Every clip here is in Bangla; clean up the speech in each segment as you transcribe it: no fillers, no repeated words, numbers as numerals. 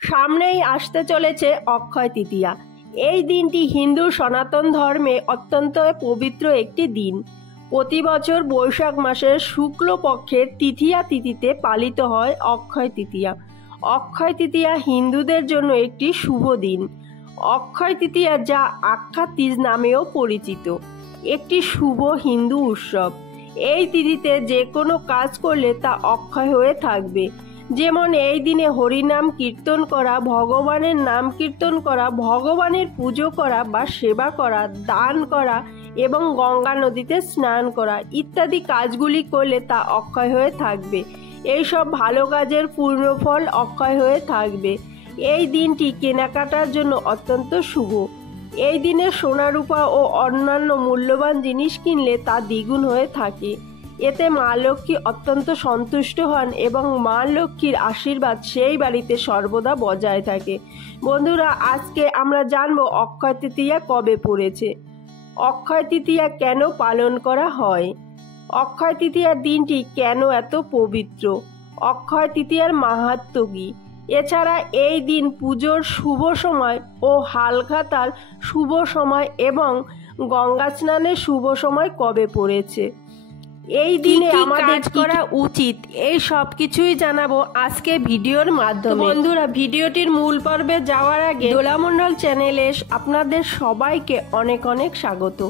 সামনেই আসতে চলেছে অক্ষয় তৃতীয়া। এই দিনটি হিন্দু সনাতন ধর্মে অত্যন্ত পবিত্র একটি দিন। প্রতি বছর বৈশাখ মাসের শুক্লপক্ষের তৃতীয়া তিথিতে পালিত হয় অক্ষয় তৃতীয়া। অক্ষয় তৃতীয়া হিন্দুদের জন্য একটি শুভ দিন। অক্ষয় তৃতীয়া, যা আক্ষা তিজ নামেও পরিচিত, একটি শুভ হিন্দু উৎসব। এই তিথিতে যে কোনো কাজ করলে তা অক্ষয় হয়ে থাকবে। যেমন এই দিনে হরিনাম কীর্তন করা, ভগবানের নাম কীর্তন করা, ভগবানের পুজো করা বা সেবা করা, দান করা এবং গঙ্গা নদীতে স্নান করা ইত্যাদি কাজগুলি করলে তা অক্ষয় হয়ে থাকবে। এই সব ভালো কাজের পূর্ণফল অক্ষয় হয়ে থাকবে। এই দিনটি কেনাকাটার জন্য অত্যন্ত শুভ। এই দিনে সোনা রূপা ও অন্যান্য মূল্যবান জিনিস কিনলে তা দ্বিগুণ হয়ে থাকে। এতে মা লক্ষ্মী অত্যন্ত সন্তুষ্ট হন এবং মা লক্ষ্মীর আশীর্বাদ সেই বাড়িতে সর্বদা বজায় থাকে। বন্ধুরা, আজকে আমরা জানবো অক্ষয় তৃতীয়া কবে পড়েছে, অক্ষয় তৃতীয়া কেন পালন করা হয়, অক্ষয় তৃতীয়ার দিনটি কেন এত পবিত্র, অক্ষয় তৃতীয়ার মাহাত্ম্য কী। এছাড়া এই দিন পুজোর শুভ সময় ও হালখাতার শুভ সময় এবং গঙ্গা স্নানের শুভ সময় কবে পড়েছে, এই দিনে আমাদের করা উচিত, এই সব কিছুই জানাবো আজকে ভিডিওর মাধ্যমে। বন্ধুরা, ভিডিওটির মূল পর্বে যাওয়ার আগে দোলামণ্ডল চ্যানেলে আপনাদের সবাইকে অনেক অনেক স্বাগত।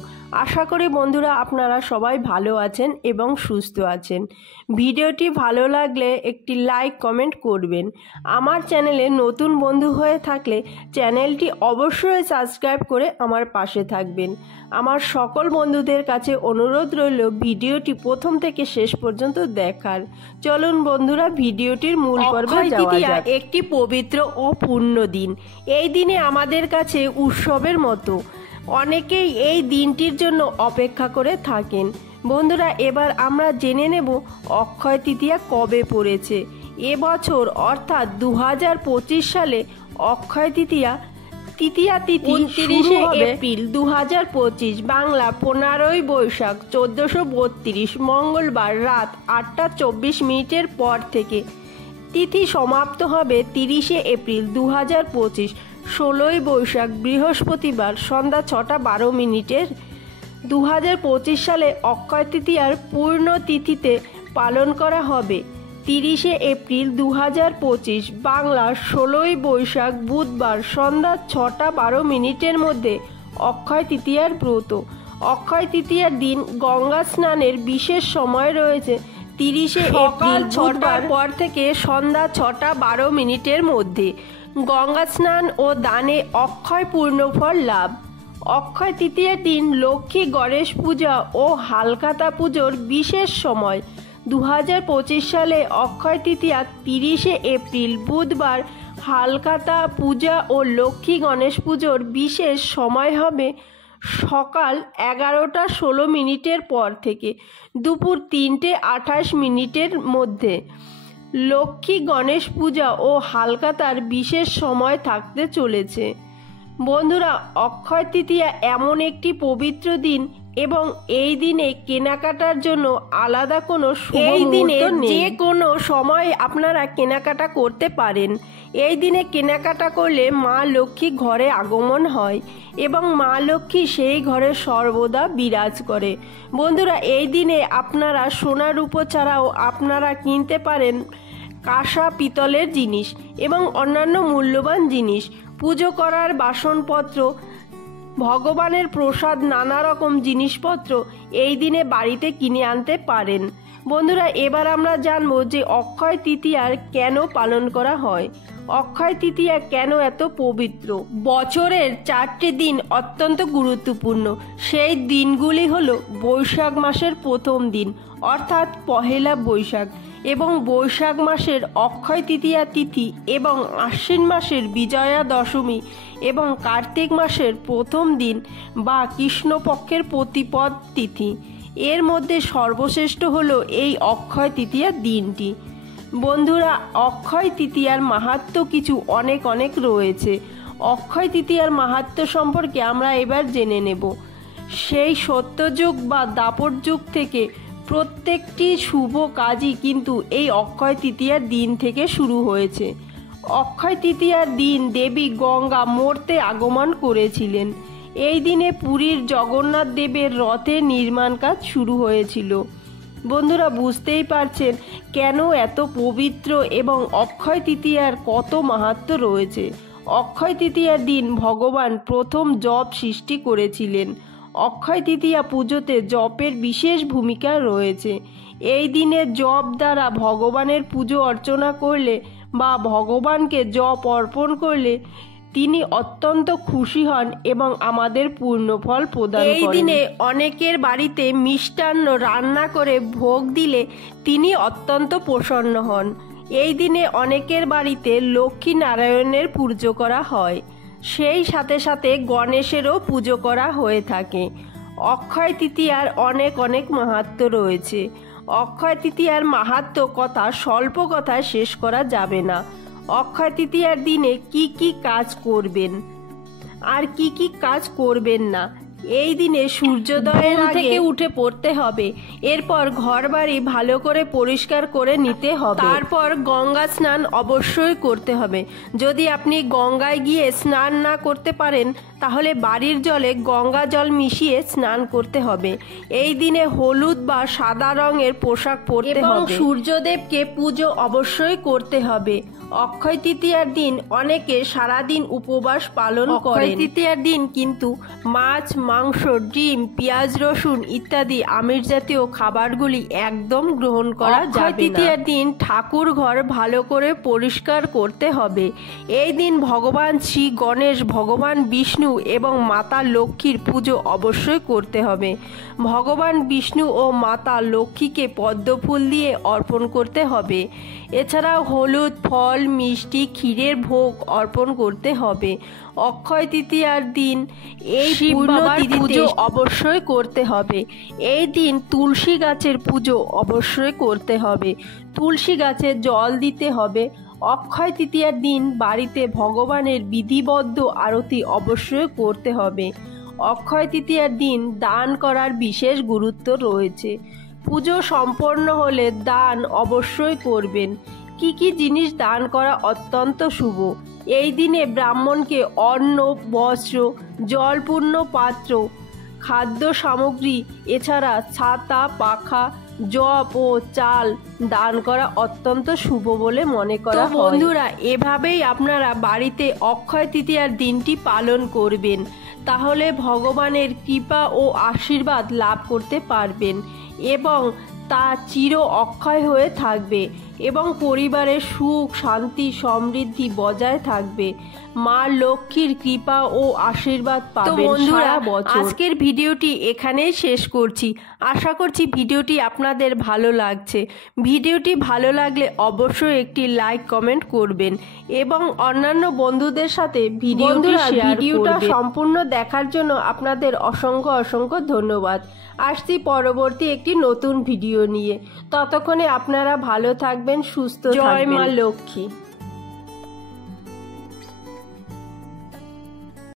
আশা করি বন্ধুরা আপনারা সবাই ভালো আছেন এবং সুস্থ আছেন। ভিডিওটি ভালো লাগলে একটি লাইক কমেন্ট করবেন। আমার চ্যানেলে নতুন বন্ধু হয়ে থাকলে চ্যানেলটি অবশ্যই সাবস্ক্রাইব করে আমার পাশে থাকবেন। আমার সকল বন্ধুদের কাছে অনুরোধ রইল ভিডিওটি প্রথম থেকে শেষ পর্যন্ত দেখার। চলুন বন্ধুরা, ভিডিওটির মূল পর্বে যাওয়া যাক। একটি পবিত্র ও পূর্ণ দিন। এই দিনে আমাদের কাছে উৎসবের মতো। অনেকেই এই দিনটির জন্য অপেক্ষা করে থাকেন। বন্ধুরা, এবার আমরা জেনে নেব অক্ষয় তৃতীয়া কবে পড়েছে। এবছর অর্থাৎ 2025 সালে অক্ষয় তৃতীয়া তিথি 29 এপ্রিল 2025, বাংলা 15ই বৈশাখ 1432, মঙ্গলবার রাত 8টা 24 পর থেকে। তিথি সমাপ্ত হবে 30 এপ্রিল 2025, 16ই বৈশাখ বৃহস্পতিবার সন্ধ্যা 6টা 12। 2025 সালে অক্ষয় তৃতীয়ার পূর্ণ তিথিতে পালন করা হবে 30 এপ্রিল 2025, বাংলা 16ই বৈশাখ বুধবার সন্ধ্যা 6টা 12 মধ্যে অক্ষয় তৃতীয়ার ব্রত। অক্ষয় তৃতীয়ার দিন গঙ্গা স্নানের বিশেষ সময় রয়েছে 30 এপ্রিল 6টার পর থেকে সন্ধ্যা 6টা 12 মধ্যে। গঙ্গা স্নান ও দানে অক্ষয় পূর্ণফল লাভ। অক্ষয় তৃতীয়ার দিন লক্ষ্মী গণেশ পূজা ও হালখাতা পুজোর বিশেষ সময়। 2025 সালে অক্ষয় তৃতীয়া 30 এপ্রিল বুধবার। হালখাতা পূজা ও লক্ষ্মী গণেশ পুজোর বিশেষ সময় হবে সকাল 11টা 16 পর থেকে দুপুর 3টে 28 মধ্যে। লক্ষ্মী গণেশ পূজা ও হালখাতার বিশেষ সময় থাকতে চলেছে। বন্ধুরা, অক্ষয় তৃতীয়া এমন একটি পবিত্র দিন এবং এই দিনে কেনাকাটার জন্য আলাদা কোনো এই দিনে যে কোনো সময় আপনারা কেনাকাটা করতে পারেন। এই দিনে কেনাকাটা করলে মা লক্ষ্মী ঘরে আগমন হয় এবং মা লক্ষ্মী সেই ঘরে সর্বদা বিরাজ করে। বন্ধুরা, এই দিনে আপনারা সোনা রূপো ছাড়াও আপনারা কিনতে পারেন কাঁসা পিতলের জিনিস এবং অন্যান্য মূল্যবান জিনিস, পুজো করার বাসনপত্র, ভগবানের প্রসাদ, নানা রকম জিনিসপত্র এই দিনে বাড়িতে কিনে আনতে পারেন। বন্ধুরা, এবার আমরা জানবো যে অক্ষয় তৃতীয়ার কেন পালন করা হয়, অক্ষয় তৃতীয়া কেন এত পবিত্র। বছরের 4টি দিন অত্যন্ত গুরুত্বপূর্ণ। সেই দিনগুলি হলো বৈশাখ মাসের প্রথম দিন অর্থাৎ পহেলা বৈশাখ এবং বৈশাখ মাসের অক্ষয় তৃতীয়া তিথি এবং আশ্বিন মাসের বিজয়া দশমী এবং কার্তিক মাসের প্রথম দিন বা কৃষ্ণপক্ষের প্রতিপদ তিথি। এর মধ্যে সর্বশ্রেষ্ঠ হলো এই অক্ষয় তৃতীয়া দিনটি। বন্ধুরা, অক্ষয় তৃতীয়ার মাহাত্ম্য কিছু অনেক অনেক রয়েছে। অক্ষয় তৃতীয়ার মাহাত্ম্য সম্পর্কে আমরা এবার জেনে নেব। সেই সত্যযুগ বা দাপর যুগ থেকে প্রত্যেকটি শুভ কাজই কিন্তু এই অক্ষয় তৃতীয়ার দিন থেকে শুরু হয়েছে। অক্ষয় তৃতীয়ার দিন দেবী গঙ্গা মর্তে আগমন করেছিলেন। এই দিনে পুরীর জগন্নাথ দেবের রথের নির্মাণ কাজ শুরু হয়েছিল। বন্ধুরা, বুঝতেই পারছেন কেন এত পবিত্র এবং অক্ষয় তৃতীয়ার কত মাহাত্ম্য রয়েছে। অক্ষয় তৃতীয়ার দিন ভগবান প্রথম জপ সৃষ্টি করেছিলেন। অক্ষয় তৃতীয়া পুজোতে জপের বিশেষ ভূমিকা রয়েছে। এই দিনে জপ দ্বারা ভগবানের পুজো অর্চনা করলে বা ভগবানকে জপ অর্পণ করলে তিনি অত্যন্ত খুশি হন এবং আমাদের পূর্ণ ফল প্রদান করেন। এই দিনে অনেকের বাড়িতে মিষ্টান্ন রান্না করে ভোগ দিলে তিনি অত্যন্ত প্রসন্ন হন। এই দিনে অনেকের বাড়িতে লক্ষ্মী নারায়ণের পুজো করা হয়, সেই সাথে সাথে গণেশেরও পুজো করা হয়ে থাকে। অক্ষয় তৃতীয়ার অনেক অনেক মাহাত্ম্য রয়েছে। অক্ষয় তৃতীয়ার মাহাত্ম্য কথা স্বল্প কথায় শেষ করা যাবে না। অক্ষয় তৃতীয়ার দিনে কি কি কাজ করবেন আর কি কি কাজ করবেন না। এই দিনে সূর্যোদয়ের থেকে উঠে পড়তে হবে। এরপর ঘরবাড়ি ভালো করে পরিষ্কার করে নিতে হবে। তারপর গঙ্গা স্নান অবশ্যই করতে হবে। যদি আপনি গঙ্গায় গিয়ে স্নান না করতে পারেন তাহলে বাড়ির জলে গঙ্গা জল মিশিয়ে স্নান করতে হবে। এই দিনে হলুদ বা সাদা রঙের পোশাক পরতে হবে এবং সূর্যদেবকে পুজো অবশ্যই করতে হবে। অক্ষয় তৃতীয়ার দিন অনেকে সারাদিন উপবাস পালন করেন। অক্ষয় তৃতীয়ার দিন কিন্তু মাছ, মাংস, ডিম, পেঁয়াজ, রসুন ইত্যাদি আমিষ জাতীয় খাবারগুলি একদম গ্রহণ করা যাবে না। অক্ষয় তৃতীয়ার দিন ঠাকুর ঘর ভালো করে পরিষ্কার করতে হবে। এই দিন ভগবান শ্রী গণেশ, ভগবান বিষ্ণু এবং মাতা লক্ষ্মীর পুজো অবশ্যই করতে হবে। ভগবান বিষ্ণু ও মাতা লক্ষ্মীকে পদ্মফুল দিয়ে অর্পণ করতে হবে। এছাড়াও হলুদ, ফল, মিষ্টি, ক্ষীরের ভোগ অর্পণ করতে হবে। অক্ষয় তৃতীয়ার দিন এই পুজো অবশ্যই করতে হবে। এই দিন তুলসী গাছের পুজো অবশ্যই করতে হবে। তুলসী গাছে জল দিতে হবে। অক্ষয় তৃতীয়ার দিন বাড়িতে ভগবানের বিধিবদ্ধ আরতি অবশ্যই করতে হবে। অক্ষয় তৃতীয়ার দিন দান করার বিশেষ গুরুত্ব রয়েছে। পুজো সম্পন্ন হলে দান অবশ্যই করবেন। কি কি জিনিস দান করা অত্যন্ত শুভ। এই দিনে ব্রাহ্মণকে অন্ন, বস্ত্র, জলপূর্ণ পাত্র, খাদ্য সামগ্রী, এছাড়া ছাতা, পাখা, জপ ও চাল দান করা অত্যন্ত শুভ বলে মনে করা হয়। বন্ধুরা, এভাবেই আপনারা বাড়িতে অক্ষয় তৃতীয়ার দিনটি পালন করবেন। তাহলে ভগবানের কৃপা ও আশীর্বাদ লাভ করতে পারবেন এবং তা চির অক্ষয় হয়ে থাকবে এবং পরিবারের সুখ, শান্তি, সমৃদ্ধি বজায় থাকবে। মা লক্ষ্মীর কৃপা ও আশীর্বাদ পাবেন সারা বছর। আজকের ভিডিওটি এখানেই শেষ করছি। আশা করছি ভিডিওটি আপনাদের ভালো লাগছে। ভিডিওটি ভালো লাগলে অবশ্যই একটি লাইক, কমেন্ট করবেন এবং অন্যান্য বন্ধুদের সাথে ভিডিওটা সম্পূর্ণ দেখার জন্য আপনাদের অসংখ্য অসংখ্য ধন্যবাদ। আসছি পরবর্তী একটি নতুন ভিডিও নিয়ে। ততক্ষণে আপনারা ভালো থাকবেন, সুস্থ থাকবেন। জয় মা লক্ষ্মী।